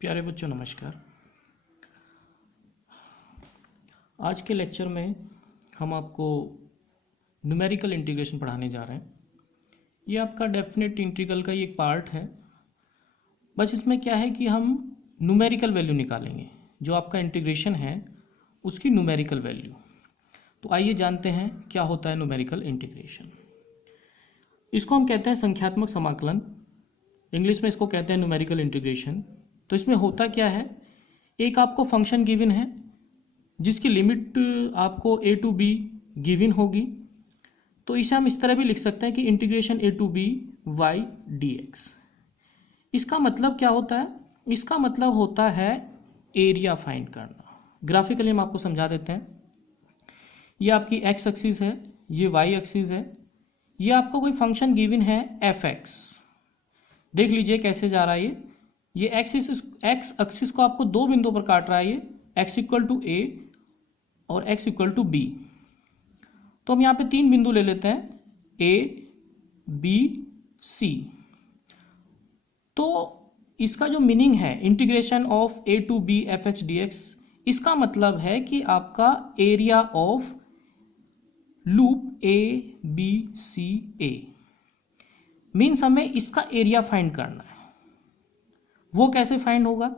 प्यारे बच्चों नमस्कार। आज के लेक्चर में हम आपको न्यूमेरिकल इंटीग्रेशन पढ़ाने जा रहे हैं। ये आपका डेफिनेट इंटीग्रल का ही एक पार्ट है। बस इसमें क्या है कि हम न्यूमेरिकल वैल्यू निकालेंगे, जो आपका इंटीग्रेशन है उसकी न्यूमेरिकल वैल्यू। तो आइए जानते हैं क्या होता है न्यूमेरिकल इंटीग्रेशन। इसको हम कहते हैं संख्यात्मक समाकलन, इंग्लिश में इसको कहते हैं न्यूमेरिकल इंटीग्रेशन। तो इसमें होता क्या है, एक आपको फंक्शन गिवन है जिसकी लिमिट आपको a टू b गिवन होगी। तो इसे हम इस तरह भी लिख सकते हैं कि integration a to b y dx। इसका मतलब क्या होता है? इसका मतलब होता है एरिया फाइंड करना। ग्राफिकली हम आपको समझा देते हैं। ये आपकी x एक्सिस है, ये y एक्सिस है, ये आपको कोई फंक्शन गिवन है fx। देख लीजिए कैसे जा रहा है। ये x एक्सिस को आपको दो बिंदुओं पर काट रहा है, ये x इक्वल टू a और x इक्वल टू b। तो हम यहाँ पे तीन बिंदु ले लेते हैं, a b c। तो इसका जो मीनिंग है integration of a to b fx dx, इसका मतलब है कि आपका area of loop a b c a means हमें इसका एरिया फाइंड करना है। वो कैसे फाइंड होगा?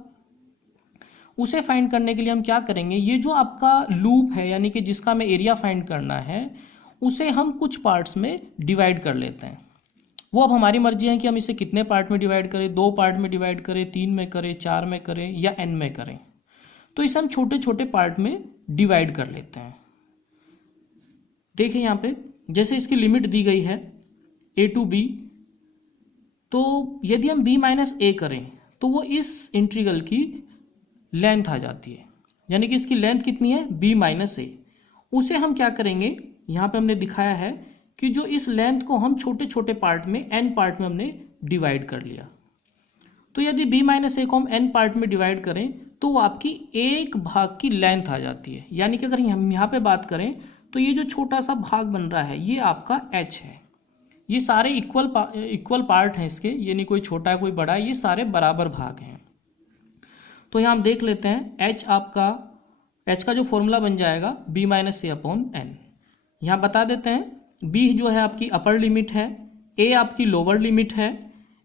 उसे फाइंड करने के लिए हम क्या करेंगे, ये जो आपका लूप है यानी कि जिसका हमें एरिया फाइंड करना है, उसे हम कुछ पार्ट्स में डिवाइड कर लेते हैं। वो अब हमारी मर्जी है कि हम इसे कितने पार्ट में डिवाइड करें, 2 पार्ट में डिवाइड करें, 3 में करें, 4 में करें या n में करें। तो इसे हम छोटे छोटे पार्ट में डिवाइड कर लेते हैं। देखिए यहाँ पे जैसे इसकी लिमिट दी गई है a टू b, तो यदि हम b माइनस a करें तो वो इस इंटीग्रल की लेंथ आ जाती है, यानी कि इसकी लेंथ कितनी है, b माइनस a। उसे हम क्या करेंगे, यहाँ पे हमने दिखाया है कि जो इस लेंथ को हम छोटे छोटे पार्ट में n पार्ट में हमने डिवाइड कर लिया। तो यदि b माइनस a को हम n पार्ट में डिवाइड करें तो वो आपकी एक भाग की लेंथ आ जाती है। यानी कि अगर हम यहाँ पे बात करें तो ये जो छोटा सा भाग बन रहा है ये आपका h है। ये सारे इक्वल पार्ट हैं इसके, ये नहीं कोई छोटा है कोई बड़ा है, ये सारे बराबर भाग हैं। तो यहाँ हम देख लेते हैं h का जो फॉर्मूला बन जाएगा b माइनस ए अपॉन एन। यहाँ बता देते हैं b जो है आपकी अपर लिमिट है, a आपकी लोअर लिमिट है,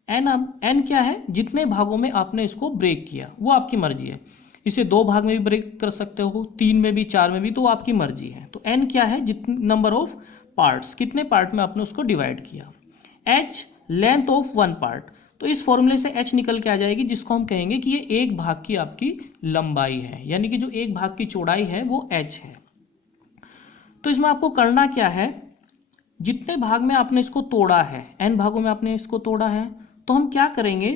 n क्या है, जितने भागों में आपने इसको ब्रेक किया वो आपकी मर्जी है। इसे 2 भाग में भी ब्रेक कर सकते हो, 3 में भी, 4 में भी, तो आपकी मर्जी है। तो n क्या है, जितने नंबर ऑफ पार्ट्स, कितने पार्ट में आपने उसको डिवाइड किया। h length of one part, तो इस फॉर्मूले से h निकल के आ जाएगी, जिसको हम कहेंगे कि ये एक भाग की आपकी लंबाई है, यानी कि जो एक भाग की चौड़ाई है वो h है। तो इसमें आपको करना क्या है, जितने भाग में आपने इसको तोड़ा है, n भागों में आपने इसको तोड़ा है, तो हम क्या करेंगे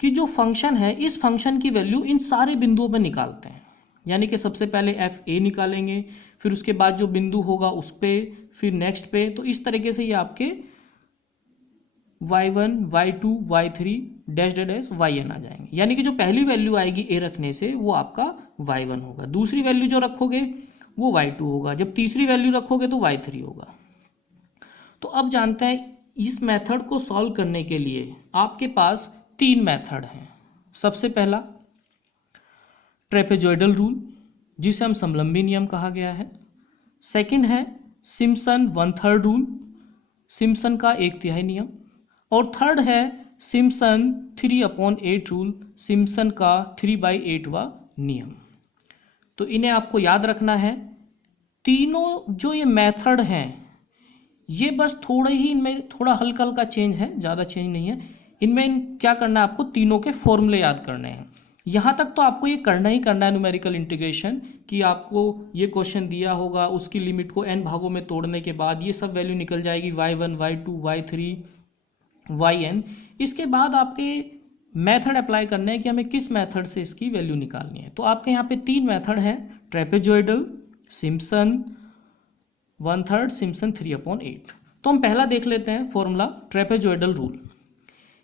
कि जो फंक्शन है इस फंक्शन की वैल्यू इन सारे बिंदुओं पर निकालते हैं। यानी कि सबसे पहले एफ ए निकालेंगे, फिर उसके बाद जो बिंदु होगा उस पर, फिर नेक्स्ट पे। तो इस तरीके से ये आपके y1 y2 y3 dash dash yn आ जाएंगे। यानी कि जो पहली वैल्यू आएगी a रखने से वो आपका y1 होगा, दूसरी वैल्यू जो रखोगे वो y2 होगा, जब तीसरी वैल्यू रखोगे तो y3 होगा। तो अब जानते हैं इस मेथड को सॉल्व करने के लिए आपके पास 3 मेथड हैं। सबसे पहला ट्रेपेजॉइडल रूल, जिसे हम समलंबी नियम कहा गया है। सेकंड है सिम्पसन 1/3 रूल, सिम्पसन का 1/3 नियम। और थर्ड है सिम्पसन 3/8 रूल, सिम्पसन का 3/8वां नियम। तो इन्हें आपको याद रखना है। तीनों जो ये मेथड हैं ये बस थोड़े ही, इनमें थोड़ा हल्का हल्का चेंज है, ज़्यादा चेंज नहीं है। इनमें क्या करना है, आपको तीनों के फॉर्मूले याद करने हैं। यहाँ तक तो आपको ये करना ही करना है न्यूमेरिकल इंटीग्रेशन, कि आपको ये क्वेश्चन दिया होगा, उसकी लिमिट को n भागों में तोड़ने के बाद ये सब वैल्यू निकल जाएगी, y1 y2 y3 yn। इसके बाद आपके मेथड अप्लाई करने हैं कि हमें किस मेथड से इसकी वैल्यू निकालनी है। तो आपके यहाँ पे 3 मेथड हैं, ट्रेपेजॉइडल, सिम्पसन 1/3, सिम्पसन 3/8। तो हम पहला देख लेते हैं फॉर्मूला, ट्रेपेजॉइडल रूल।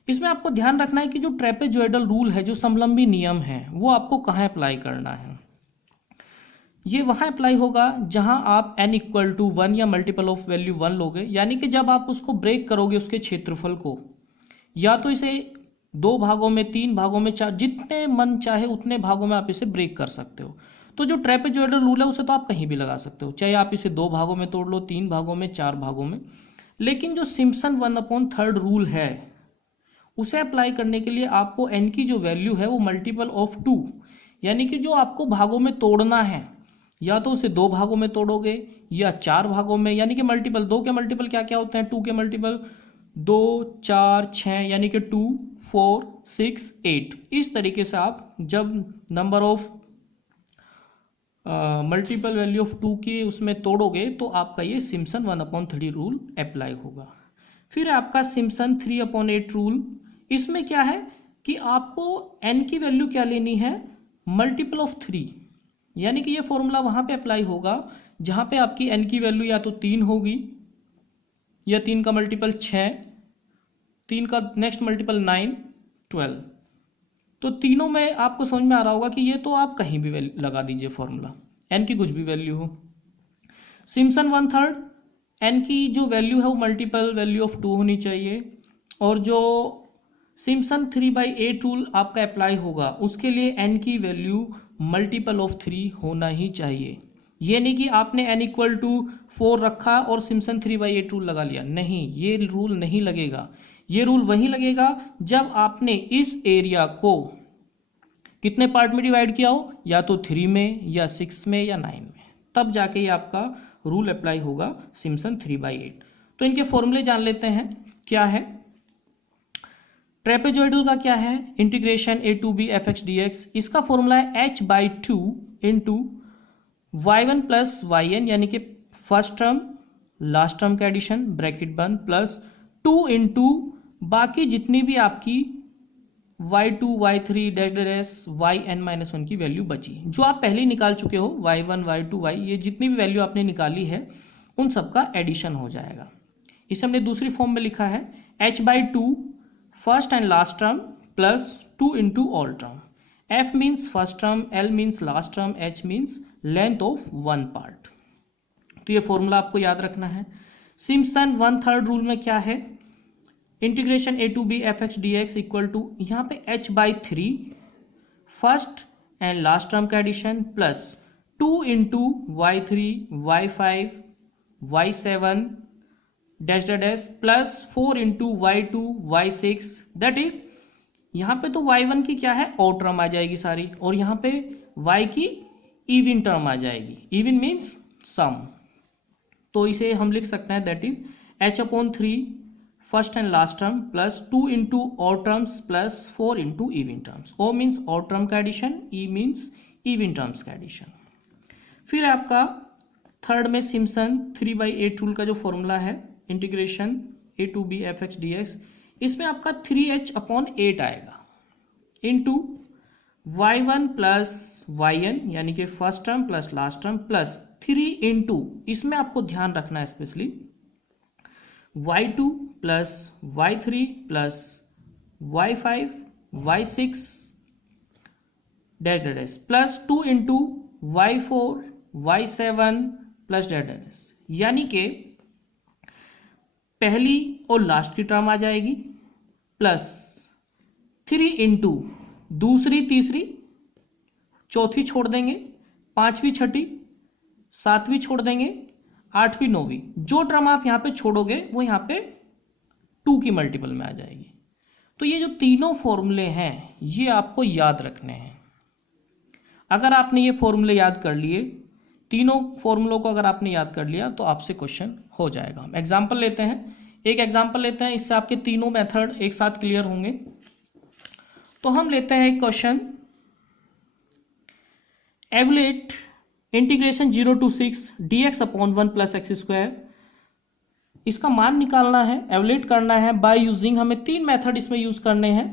इसमें आपको ध्यान रखना है कि जो ट्रेपेजॉइडल रूल है, जो समलंबी नियम है, वो आपको कहाँ अप्लाई करना है। ये वहाँ अप्लाई होगा जहाँ आप n इक्वल टू 1 या मल्टीपल ऑफ वैल्यू 1 लोगे। यानी कि जब आप उसको ब्रेक करोगे उसके क्षेत्रफल को, या तो इसे 2 भागों में, 3 भागों में, 4, जितने मन चाहे उतने भागों में आप इसे ब्रेक कर सकते हो। तो जो ट्रेपेजॉइडल रूल है उसे तो आप कहीं भी लगा सकते हो, चाहे आप इसे 2 भागों में तोड़ लो, 3 भागों में, 4 भागों में। लेकिन जो सिम्पसन 1/3 रूल है उसे अप्लाई करने के लिए आपको n की जो वैल्यू है वो मल्टीपल ऑफ 2, यानी कि जो आपको भागों में तोड़ना है, या तो उसे 2 भागों में तोड़ोगे या 4 भागों में, यानी कि मल्टीपल 2 के मल्टीपल क्या क्या होते हैं, 2 के मल्टीपल 2, 4, 6, यानी कि 2, 4, 6, 8। इस तरीके से आप जब number of multiple value of 2 की उसमें तोड़ोगे तो आपका ये सिम्पसन 1/3 रूल अप्लाई होगा। फिर आपका सिम्पसन 3/8 रूल, इसमें क्या है कि आपको n की वैल्यू क्या लेनी है, मल्टीपल ऑफ 3, यानी कि ये फॉर्मूला वहां पे अप्लाई होगा जहां पे आपकी n की वैल्यू या तो 3 होगी, या 3 का मल्टीपल 6, 3 का नेक्स्ट मल्टीपल 9, 12। तो तीनों में आपको समझ में आ रहा होगा कि ये तो आप कहीं भी लगा दीजिए फॉर्मूला, n की कुछ भी वैल्यू हो। सिम्पसन 1/3, n की जो वैल्यू है वो मल्टीपल वैल्यू ऑफ 2 होनी चाहिए, और जो सिम्पसन 3/8 रूल आपका अप्लाई होगा उसके लिए n की वैल्यू मल्टीपल ऑफ 3 होना ही चाहिए। ये नहीं कि आपने n इक्वल टू 4 रखा और सिम्पसन 3/8 रूल लगा लिया, नहीं, ये रूल नहीं लगेगा। ये रूल वही लगेगा जब आपने इस एरिया को कितने पार्ट में डिवाइड किया हो, या तो 3 में, या 6 में, या 9 में, तब जाके ये आपका रूल अप्लाई होगा सिम्पसन 3/8। तो इनके फॉर्मूले जान लेते हैं क्या है। ट्रेपेजॉइडल का क्या है, integration a to b fx dx, इसका फॉर्मूला है h/2 into y1 plus yn, यानी कि फर्स्ट टर्म लास्ट टर्म का एडिशन ब्रैकेट बंद, प्लस 2 इंटू बाकी जितनी भी आपकी y2, y3 dash dash yn-1 की वैल्यू बची, जो आप पहले ही निकाल चुके हो, y1, y2, y, ये जितनी भी वैल्यू आपने निकाली है उन सबका एडिशन हो जाएगा। इसे हमने दूसरी फॉर्म में लिखा है h/2 first and last term plus 2 into all term. f means first term, l means last term, h means length of 1 part. तो ये फॉर्मूला आपको याद रखना है। सिम्पसन 1/3 रूल में क्या है, integration a to b fx dx equal to यहाँ पे h/3 first and last term का addition plus 2 into y3, y5, y7 dash dash plus 4 into y2, y6, that is यहाँ पे तो y1 की क्या है, ऑड टर्म आ जाएगी सारी, और यहाँ पे y की इवन टर्म आ जाएगी, इवन मीन्स सम। तो इसे हम लिख सकते हैं that is h/3 first and last term plus 2 into odd terms plus 4 into even terms. O means odd term का addition, E means even terms का एडिशन। फिर आपका थर्ड में सिम्पसन 3/8 रूल का जो फॉर्मूला है, integration a to b fx dx, इसमें आपका 3h/8 आएगा इंटू y1 प्लस yn, यानी कि first term plus last term plus 3 into, इसमें आपको ध्यान रखना है specially, y2 plus y3 plus y5, y6 dash dash plus 2 into y4, y7 plus dash dash, यानी कि पहली और लास्ट की टर्म आ जाएगी प्लस 3 इंटू दूसरी, तीसरी, चौथी छोड़ देंगे, पांचवी, छठी, सातवीं छोड़ देंगे, आठवीं, नौवीं, जो टर्म आप यहां पे छोड़ोगे वो यहां पे 2 की मल्टीपल में आ जाएगी। तो ये जो तीनों फॉर्मूले हैं ये आपको याद रखने हैं। अगर आपने ये फॉर्मूले याद कर लिए, तीनों फॉर्मूलों को अगर आपने याद कर लिया तो आपसे क्वेश्चन हो जाएगा। हम एग्जाम्पल लेते हैं, एक एग्जाम्पल लेते हैं, इससे आपके तीनों मेथड एक साथ क्लियर होंगे। तो हम लेते हैं question, evaluate integration 0 to 6 dx/1 plus x square, इसका मान निकालना है, एवलेट करना है बाय यूजिंग, हमें 3 मेथड इसमें यूज करने हैं,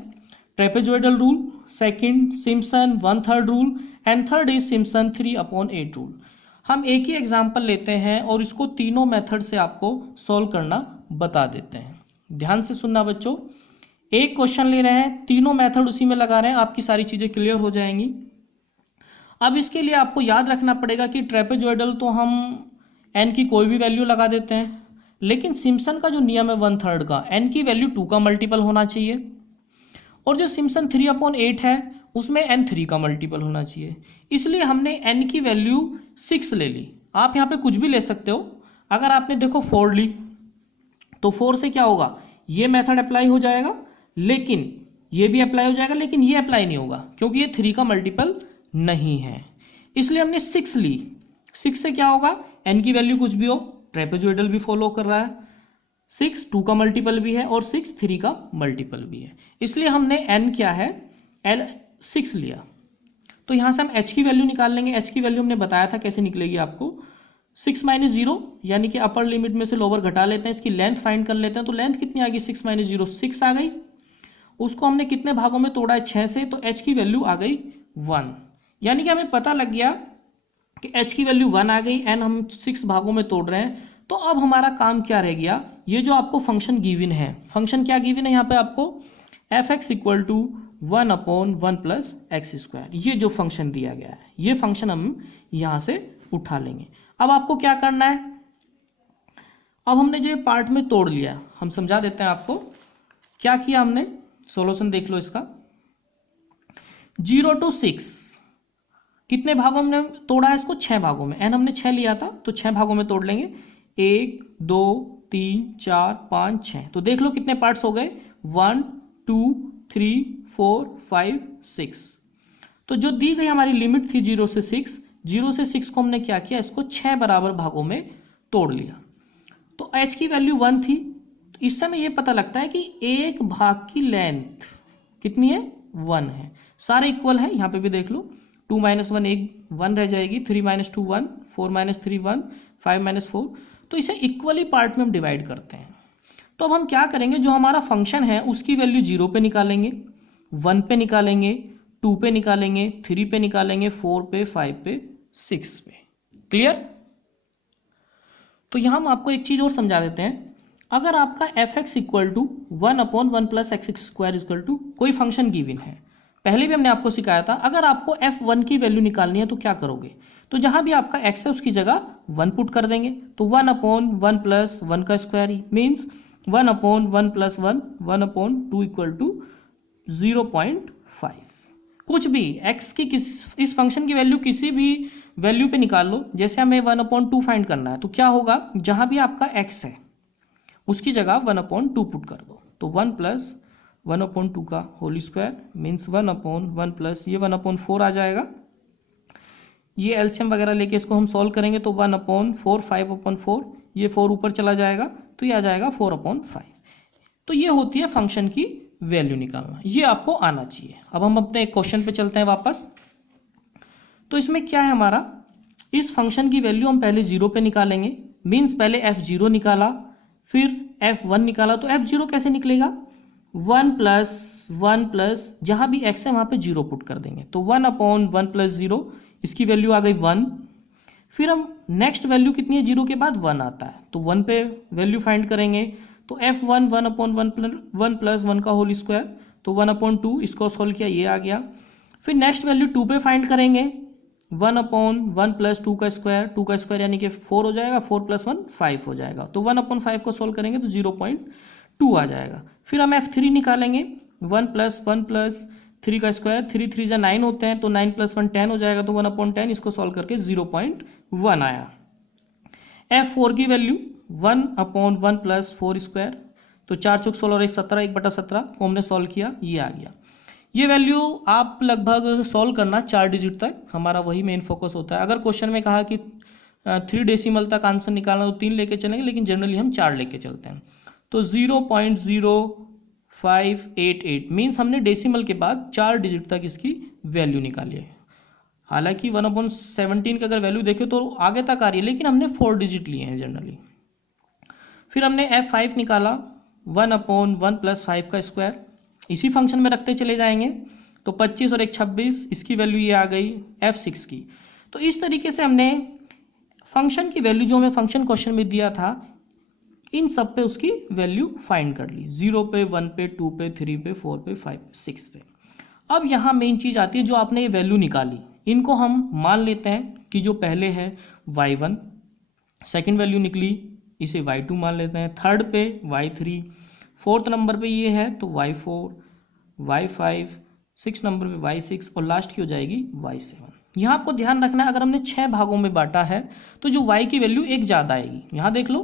trapezoidal rule, second Simpson 1/3 rule, and third is Simpson 3/8 rule. हम एक ही एग्जाम्पल लेते हैं और इसको तीनों मेथड से आपको सॉल्व करना बता देते हैं। ध्यान से सुनना बच्चों, एक क्वेश्चन ले रहे हैं, तीनों मेथड उसी में लगा रहे हैं, आपकी सारी चीजें क्लियर हो जाएंगी। अब इसके लिए आपको याद रखना पड़ेगा कि ट्रेपेजॉइडल तो हम n की कोई भी वैल्यू लगा देते हैं, लेकिन सिम्पसन का जो नियम है 1/3 का, n की वैल्यू 2 का मल्टीपल होना चाहिए, और जो सिम्पसन 3/8 है उसमें n3 का मल्टीपल होना चाहिए, इसलिए हमने n की वैल्यू 6 ले ली। आप यहाँ पे कुछ भी ले सकते हो। अगर आपने देखो 4 ली तो 4 से क्या होगा, ये मेथड अप्लाई हो जाएगा, लेकिन ये भी अप्लाई हो जाएगा, लेकिन ये अप्लाई नहीं होगा क्योंकि ये 3 का मल्टीपल नहीं है। इसलिए हमने 6 ली। 6 से क्या होगा, n की वैल्यू कुछ भी हो, ट्रेपेजोइडल भी फॉलो कर रहा है, 6 2 का मल्टीपल भी है और 6 3 का मल्टीपल भी है, इसलिए हमने n क्या है L6 लिया। तो यहां से हम h की वैल्यू निकाल लेंगे। h की वैल्यू हमने बताया था कैसे निकलेगी आपको, 6 - 0 यानी कि अपर लिमिट में से लोअर घटा लेते हैं, इसकी लेंथ फाइंड कर लेते हैं। तो लेंथ कितनी आ गई, 6 - 0 6 आ गई। उसको हमने कितने भागों में तोड़ा है, 6 से, तो h की वैल्यू आ गई 1, यानी कि हमें पता लग गया कि h की वैल्यू 1 आ गई, n हम 6 भागों में तोड़ रहे हैं। तो अब हमारा काम क्या रह गया, ये जो आपको फंक्शन गिवन है, फंक्शन क्या गिवन है यहाँ पे आपको, f(x = 1/1 + x², ये जो फंक्शन दिया गया है, ये फंक्शन हम यहाँ से उठा लेंगे। अब आपको क्या करना है, अब हमने जो ये पार्ट में तोड़ लिया, हम समझा देते हैं आपको क्या किया हमने। सॉल्यूशन देख लो इसका, 0 to 6 कितने भागों में तोड़ा है इसको, 6 भागों में, n हमने 6 लिया था तो 6 भागों में तोड़ लेंगे, 1 2 3 4 5 6। तो देख लो कितने पार्ट्स हो गए, 1 2 3 4 5 6। तो जो दी गई हमारी लिमिट थी 0 से 6, 0 से 6 को हमने क्या किया, इसको 6 बराबर भागों में तोड़ लिया। तो h की वैल्यू 1 थी, तो इस समय ये पता लगता है कि एक भाग की लेंथ कितनी है, 1 है। सारे इक्वल है, यहाँ पे भी देख लो, 2 - 1 1 रह जाएगी, 3 - 2 1, 4 - 3 1, 5 - 4। तो इसे इक्वली पार्ट में हम डिवाइड करते हैं। तो अब हम क्या करेंगे, जो हमारा फंक्शन है उसकी वैल्यू 0 पे निकालेंगे, 1 पे निकालेंगे, 2 पे निकालेंगे, 3 पे निकालेंगे, 4 पे, 5 पे, 6 पे। क्लियर। तो यहां हम आपको एक चीज और समझा देते हैं, अगर आपका f(x = 1/1 + x²) कोई फंक्शन गिवन है, पहले भी हमने आपको सिखाया था, अगर आपको f1 की वैल्यू निकालनी है तो क्या करोगे, तो जहां भी आपका x है उसकी जगह 1 पुट कर देंगे। तो 1/1 + 1 का स्क्वायर मीन्स 1/1 + 1, 1/2 = 0.5। कुछ भी x की इस फंक्शन की वैल्यू किसी भी वैल्यू पे निकाल लो, जैसे हमें 1/2 फाइंड करना है, तो क्या होगा, जहां भी आपका x है उसकी जगह 1/2 पुट कर दो। तो 1 + 1/2 का होल स्क्वायर मीन्स 1/1 प्लस ये 1/4 आ जाएगा। ये एलसीएम वगैरह लेके इसको हम सॉल्व करेंगे तो 1/4, 5/4, ये 4 ऊपर चला जाएगा तो ये आ जाएगा 4/5। तो ये होती है फंक्शन की वैल्यू निकालना, ये आपको आना चाहिए। अब हम अपने क्वेश्चन पे चलते हैं वापस। तो इसमें क्या है हमारा, इस फंक्शन की वैल्यू हम पहले 0 पे निकालेंगे, मीन्स पहले f0 निकाला, फिर f1 निकाला। तो f0 कैसे निकलेगा, 1 + 1 प्लस जहां भी x है वहां पे 0 पुट कर देंगे, तो 1/1 + 0, इसकी वैल्यू आ गई 1। फिर हम नेक्स्ट वैल्यू कितनी है, 0 के बाद 1 आता है, तो 1 पे वैल्यू फाइंड करेंगे। तो f1 1/1 + 1 का होल स्क्वायर, तो 1/2, इसको सोल्व किया, ये आ गया। फिर नेक्स्ट वैल्यू 2 पे फाइंड करेंगे, 1/1 + 2 का स्क्वायर, 2 का स्क्वायर यानी कि 4 हो जाएगा, 4 + 1 5 हो जाएगा। तो 1/5 को सोल्व करेंगे तो 0.2 आ जाएगा। फिर हम f3 निकालेंगे, 1 + 1 + 3 का स्क्वायर, 3 3 9 होते हैं, तो 9 + 1 10 हो जाएगा, तो 1/10, इसको सॉल्व करके 0.1 आया। f4 की वैल्यू 1/1 + 4 स्क्वायर, तो 4 × 16 और 1 17, 1/17 को हमने सॉल्व किया, ये आ गया। ये वैल्यू आप लगभग सॉल्व करना 4 डिजिट तक, हमारा वही मेन फोकस होता है। अगर क्वेश्चन में कहा कि 3 डेसिमल तक आंसर निकालना तो 3 लेके चलेंगे, लेकिन जनरली हम 4 लेके चलते हैं। तो 0.0588 मीन्स हमने डेसिमल के बाद 4 डिजिट तक इसकी वैल्यू निकाली है। हालांकि 1/17 की अगर वैल्यू देखें तो आगे तक आ रही है, लेकिन हमने 4 डिजिट लिए हैं जनरली। फिर हमने f5 निकाला, 1/1 + 5 का स्क्वायर, इसी फंक्शन में रखते चले जाएंगे, तो 25 और 1 26, इसकी वैल्यू ये आ गई f6 की। तो इस तरीके से हमने फंक्शन की वैल्यू जो हमें फंक्शन क्वेश्चन में दिया था, इन सब पे उसकी वैल्यू फाइंड कर ली, 0 पे, 1 पे, 2 पे, 3 पे, 4 पे, 5 पे, 6 पे। अब यहाँ मेन चीज आती है, जो आपने ये वैल्यू निकाली, इनको हम मान लेते हैं कि जो पहले है y1, सेकेंड वैल्यू निकली, इसे y2 मान लेते हैं, थर्ड पे y3, फोर्थ नंबर पे ये है तो y4, y5, 6 नंबर पे y6 और लास्ट की हो जाएगी y7। यहाँ आपको ध्यान रखना है, अगर हमने 6 भागों में बांटा है तो जो y की वैल्यू एक ज़्यादा आएगी। यहाँ देख लो,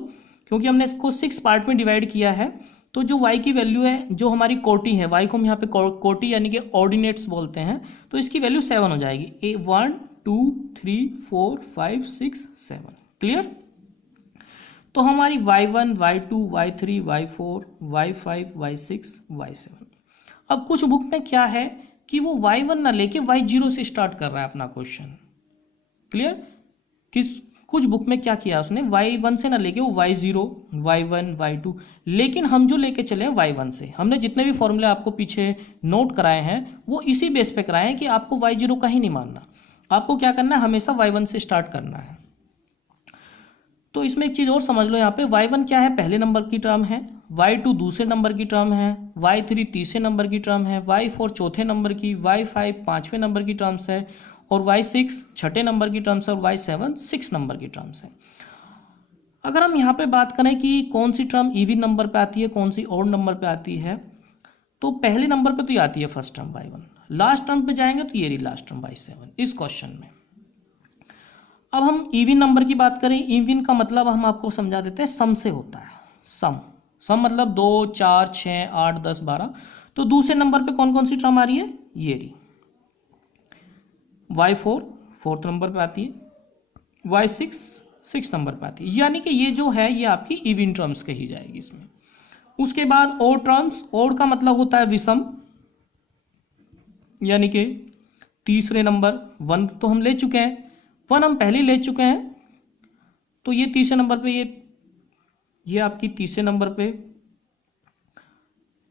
क्योंकि हमने इसको 6 पार्ट में डिवाइड किया है, तो जो y की वैल्यू है, जो हमारी कोटि है, y को हम यहाँ पे कोटि यानी कि ऑर्डिनेट्स बोलते हैं, तो इसकी वैल्यू 7 हो जाएगी। 1 2 3 4 5 6 7। क्लियर? तो हमारी y1, y2, y3, y4, y5, y6, y7। अब कुछ बुक में क्या है कि वो y1 ना लेके y0 से स्टार्ट कर रहा है अपना क्वेश्चन। क्लियर? कुछ बुक में क्या किया उसने, y1 से ना लेके वो y0, y1, y2, लेकिन हम जो लेके चले हैं y1 से। हमने जितने भी फॉर्मूले आपको पीछे नोट कराए हैं वो इसी बेस पे कराए हैं कि आपको y0 का ही नहीं मानना, आपको क्या करना है, हमेशा y1 से स्टार्ट करना है। तो इसमें एक चीज़ और समझ लो, यहाँ पे y1 क्या है, पहले नंबर की टर्म है, y2 दूसरे नंबर की टर्म है, y3 तीसरे नंबर की टर्म है, y4 चौथे नंबर की, y5 पाँचवें नंबर की टर्म्स है, और y6 छठे नंबर की टर्म्स है, और y7 6 नंबर की टर्म्स है। अगर हम यहाँ पे बात करें कि कौन सी टर्म इवन नंबर पे आती है, कौन सी ऑड नंबर पे आती है, तो पहले नंबर पे तो ये आती है first term y1, last term पे जाएंगे तो ये रही लास्ट टर्म y7 इस क्वेश्चन में। अब हम इवन नंबर की बात करें, इवन का मतलब हम आपको समझा देते हैं, सम से होता है। सम मतलब 2 4 6 8 10 12। तो दूसरे नंबर पे कौन कौन सी टर्म आ रही है, ये रही y4 फोर्थ नंबर पे आती है, y6 सिक्स नंबर पे आती है, यानी कि ये जो है ये आपकी इवन टर्म्स कही जाएगी इसमें। उसके बाद ओड टर्म्स, ओड का मतलब होता है विषम, यानी कि तीसरे नंबर 1 तो हम ले चुके हैं, 1 हम पहले ले चुके हैं, तो ये तीसरे नंबर पे, ये आपकी तीसरे नंबर पे,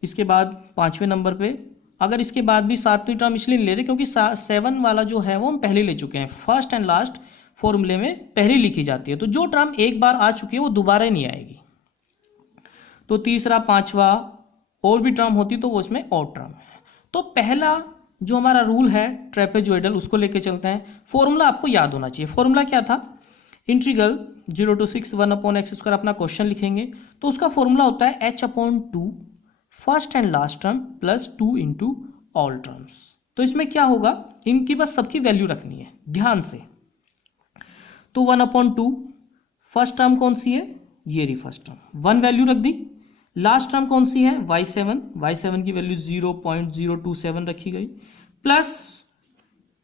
इसके बाद पांचवें नंबर पे। अगर इसके बाद भी सातवीं टर्म इसलिए ले रहे क्योंकि 7 वाला जो है वो हम पहले ले चुके हैं, फर्स्ट एंड लास्ट फॉर्मूले में पहले लिखी जाती है, तो जो टर्म एक बार आ चुकी है वो दोबारा नहीं आएगी। तो तीसरा पांचवा और भी टर्म होती तो वो इसमें और टर्म है। तो पहला जो हमारा रूल है ट्रेपेजॉइडल, उसको लेके चलते हैं। फॉर्मूला आपको याद होना चाहिए। फॉर्मूला क्या था, इंटीग्रल 0 to 6 1/x²। अपना क्वेश्चन लिखेंगे तो उसका फॉर्मूला होता है h/2 first and last term plus 2 into all terms. तो इसमें क्या होगा, इनकी बस सबकी वैल्यू रखनी है ध्यान से। तो 1/2 फर्स्ट टर्म कौन सी है, ये रही फर्स्ट टर्म, 1 वैल्यू रख दी। लास्ट टर्म कौन सी है, y7 की वैल्यू 0.027 रखी गई, प्लस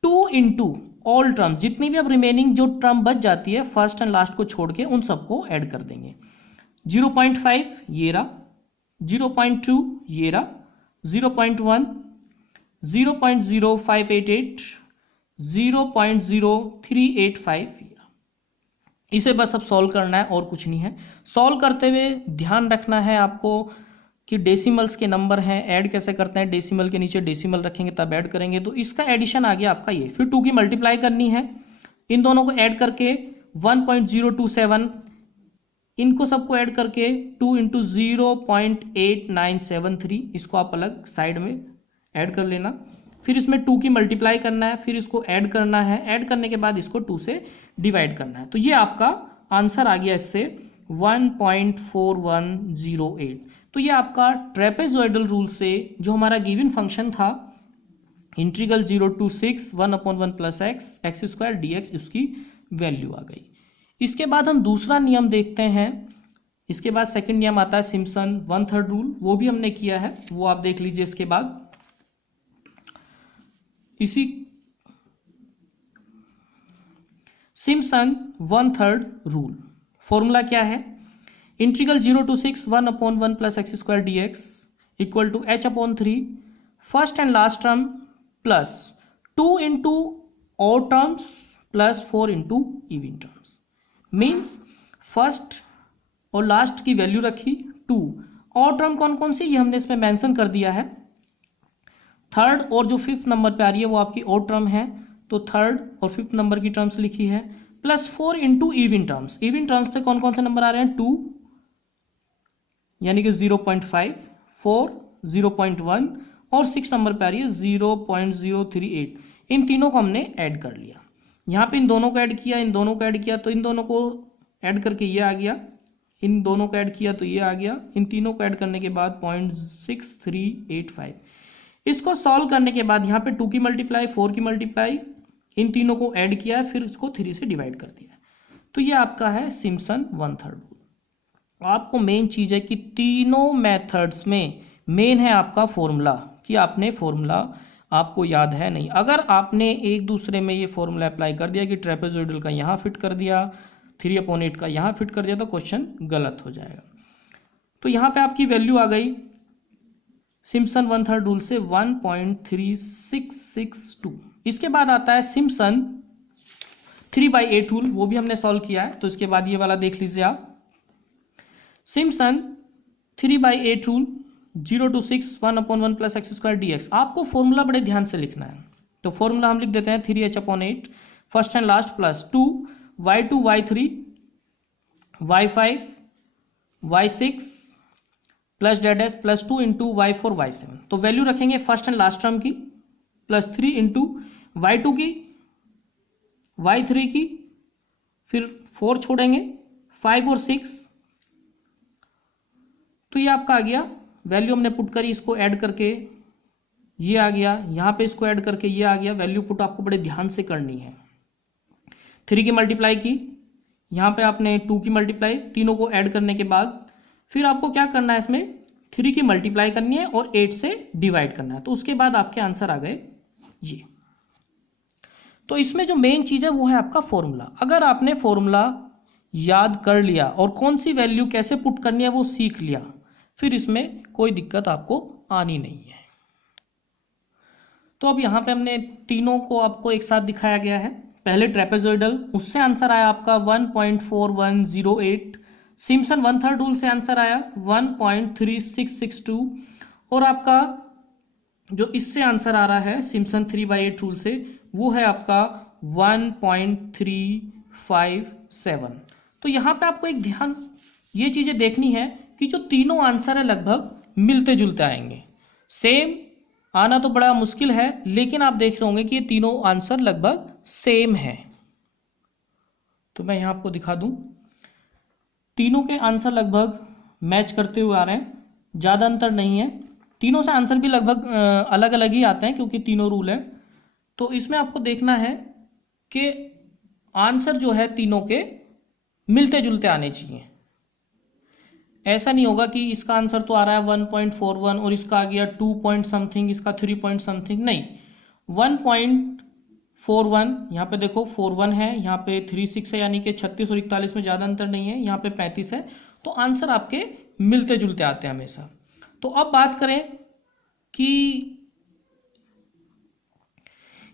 2 इंटू ऑल टर्म, जितनी भी अब रिमेनिंग जो टर्म बच जाती है फर्स्ट एंड लास्ट को छोड़ के उन सबको ऐड कर देंगे। 0.5 ये रहा, 0.2 ये रहा, 0.1, 0.0588, 0.0385, इसे बस अब सॉल्व करना है और कुछ नहीं है। सॉल्व करते हुए ध्यान रखना है आपको कि डेसिमल्स के नंबर हैं, ऐड कैसे करते हैं, डेसिमल के नीचे डेसिमल रखेंगे तब ऐड करेंगे। तो इसका एडिशन आ गया आपका ये, फिर 2 की मल्टीप्लाई करनी है, इन दोनों को ऐड करके 1.027, इनको सबको ऐड करके 2 इंटू 0.8973, इसको आप अलग साइड में ऐड कर लेना। फिर इसमें 2 की मल्टीप्लाई करना है, फिर इसको ऐड करना है, ऐड करने के बाद इसको 2 से डिवाइड करना है। तो ये आपका आंसर आ गया इससे 1.4108। तो ये आपका ट्रेपेजॉइडल रूल से जो हमारा गिवन फंक्शन था integral 0 to 6 1/1 plus x² dx, उसकी वैल्यू आ गई। इसके बाद हम दूसरा नियम देखते हैं। इसके बाद सेकंड नियम आता है सिम्पसन 1/3 रूल, वो भी हमने किया है, वो आप देख लीजिए। इसके बाद इसी सिम्पसन 1/3 रूल, फॉर्मूला क्या है, integral 0 to 6 1/1 plus x² dx equal to h/3 first and last term plus 2 into odd terms plus 4 into even terms. Means first और लास्ट की वैल्यू रखी 2, ऑड टर्म कौन कौन सी ये हमने इसमें मेंशन कर दिया है। थर्ड और जो 5th नंबर पे आ रही है वो आपकी ऑड टर्म है, तो थर्ड और 5th नंबर की टर्म्स लिखी है, plus 4 into even terms. Even terms पे कौन कौन से नंबर आ रहे हैं, 2 यानी कि 0.5, 4, 0.1 और 6 नंबर पे आ रही है 0.038। इन तीनों को हमने ऐड कर लिया, यहाँ पे इन दोनों को ऐड किया, इन दोनों को ऐड किया, तो इन दोनों को ऐड करके ये आ गया, इन दोनों को ऐड किया तो ये आ गया, इन तीनों को ऐड करने के बाद 0.6385। इसको सॉल्व करने के बाद यहाँ पे 2 की मल्टीप्लाई, 4 की मल्टीप्लाई, इन तीनों को ऐड किया है, फिर इसको 3 से डिवाइड कर दिया। तो ये आपका है सिम्पसन 1/3 रूल। आपको मेन चीज़ है कि तीनों मेथड्स में मेन है आपका फॉर्मूला, कि आपने फॉर्मूला आपको याद है नहीं। अगर आपने एक दूसरे में ये फॉर्मूला अप्लाई कर दिया कि ट्रेपेजोइडल का यहाँ फिट कर दिया, 3/8 का यहाँ फिट कर दिया, तो क्वेश्चन गलत हो जाएगा। तो यहाँ पे आपकी वैल्यू आ गई सिम्पसन 1/3 रूल से 1.3662। इसके बाद आता है सिम्पसन 3/8 रूल, वो भी हमने सॉल्व किया है, तो इसके बाद ये वाला देख लीजिए आप। Simpson 3/8 rule 0 to 6 1/1 + x² dx। आपको फॉर्मूला बड़े ध्यान से लिखना है, तो फॉर्मूला हम लिख देते हैं 3h/8 first and last plus 2 y2 y3 y5 y6 plus dead S plus 2 into y4 y7। तो वैल्यू रखेंगे फर्स्ट एंड लास्ट टर्म की, प्लस 3 इंटू y2 की, y3 की, फिर 4 छोड़ेंगे, 5 और 6। तो ये आपका आ गया, वैल्यू हमने पुट करी, इसको ऐड करके ये आ गया, यहाँ पे इसको ऐड करके ये आ गया। वैल्यू पुट आपको बड़े ध्यान से करनी है। 3 की मल्टीप्लाई की, यहाँ पे आपने 2 की मल्टीप्लाई, तीनों को ऐड करने के बाद फिर आपको क्या करना है, इसमें 3 की मल्टीप्लाई करनी है और 8 से डिवाइड करना है। तो उसके बाद आपके आंसर आ गए ये। तो इसमें जो मेन चीज़ है वो है आपका फॉर्मूला। अगर आपने फॉर्मूला याद कर लिया और कौन सी वैल्यू कैसे पुट करनी है वो सीख लिया, फिर इसमें कोई दिक्कत आपको आनी नहीं है। तो अब यहाँ पे हमने तीनों को आपको एक साथ दिखाया गया है। पहले ट्रेपेजोइडल, उससे आंसर आया आपका 1.4108। सिम्पसन 1/3 रूल से आंसर आया 1.3662। और आपका जो इससे आंसर आ रहा है सिम्पसन 3/8 रूल से, वो है आपका 1.357। तो यहाँ पे आपको एक ध्यान ये चीज़ें देखनी है कि जो तीनों आंसर है लगभग मिलते जुलते आएंगे। सेम आना तो बड़ा मुश्किल है, लेकिन आप देख रहे होंगे कि ये तीनों आंसर लगभग सेम है। तो मैं यहाँ आपको दिखा दूँ, तीनों के आंसर लगभग मैच करते हुए आ रहे हैं, ज़्यादा अंतर नहीं है। तीनों से आंसर भी लगभग अलग अलग ही आते हैं क्योंकि तीनों रूल है। तो इसमें आपको देखना है कि आंसर जो है तीनों के मिलते जुलते आने चाहिए। ऐसा नहीं होगा कि इसका आंसर तो आ रहा है 1.41 और इसका आ गया 2 पॉइंट समथिंग, इसका 3 पॉइंट समथिंग, नहीं। 1.41 यहाँ पे देखो 41 है, यहाँ पे 36 है, यानी कि 36 और 41 में ज़्यादा अंतर नहीं है, यहाँ पे 35 है। तो आंसर आपके मिलते जुलते आते हैं हमेशा। तो अब बात करें कि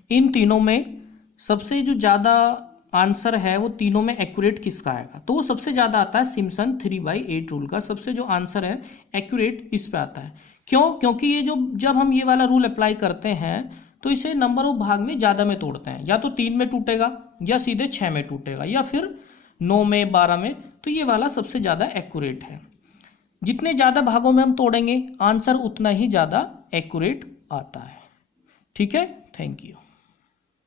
इन तीनों में सबसे जो ज़्यादा आंसर है वो तीनों में एक्यूरेट किसका आएगा, तो वो सबसे ज़्यादा आता है सिम्पसन 3/8 रूल का। सबसे जो आंसर है एक्यूरेट इस पे आता है। क्यों? क्योंकि ये जो जब हम ये वाला रूल अप्लाई करते हैं तो इसे नंबर ऑफ भाग में ज़्यादा में तोड़ते हैं, या तो 3 में टूटेगा या सीधे 6 में टूटेगा या फिर 9 में 12 में। तो ये वाला सबसे ज़्यादा एक्यूरेट है। जितने ज़्यादा भागों में हम तोड़ेंगे आंसर उतना ही ज़्यादा एक्यूरेट आता है। ठीक है, थैंक यू।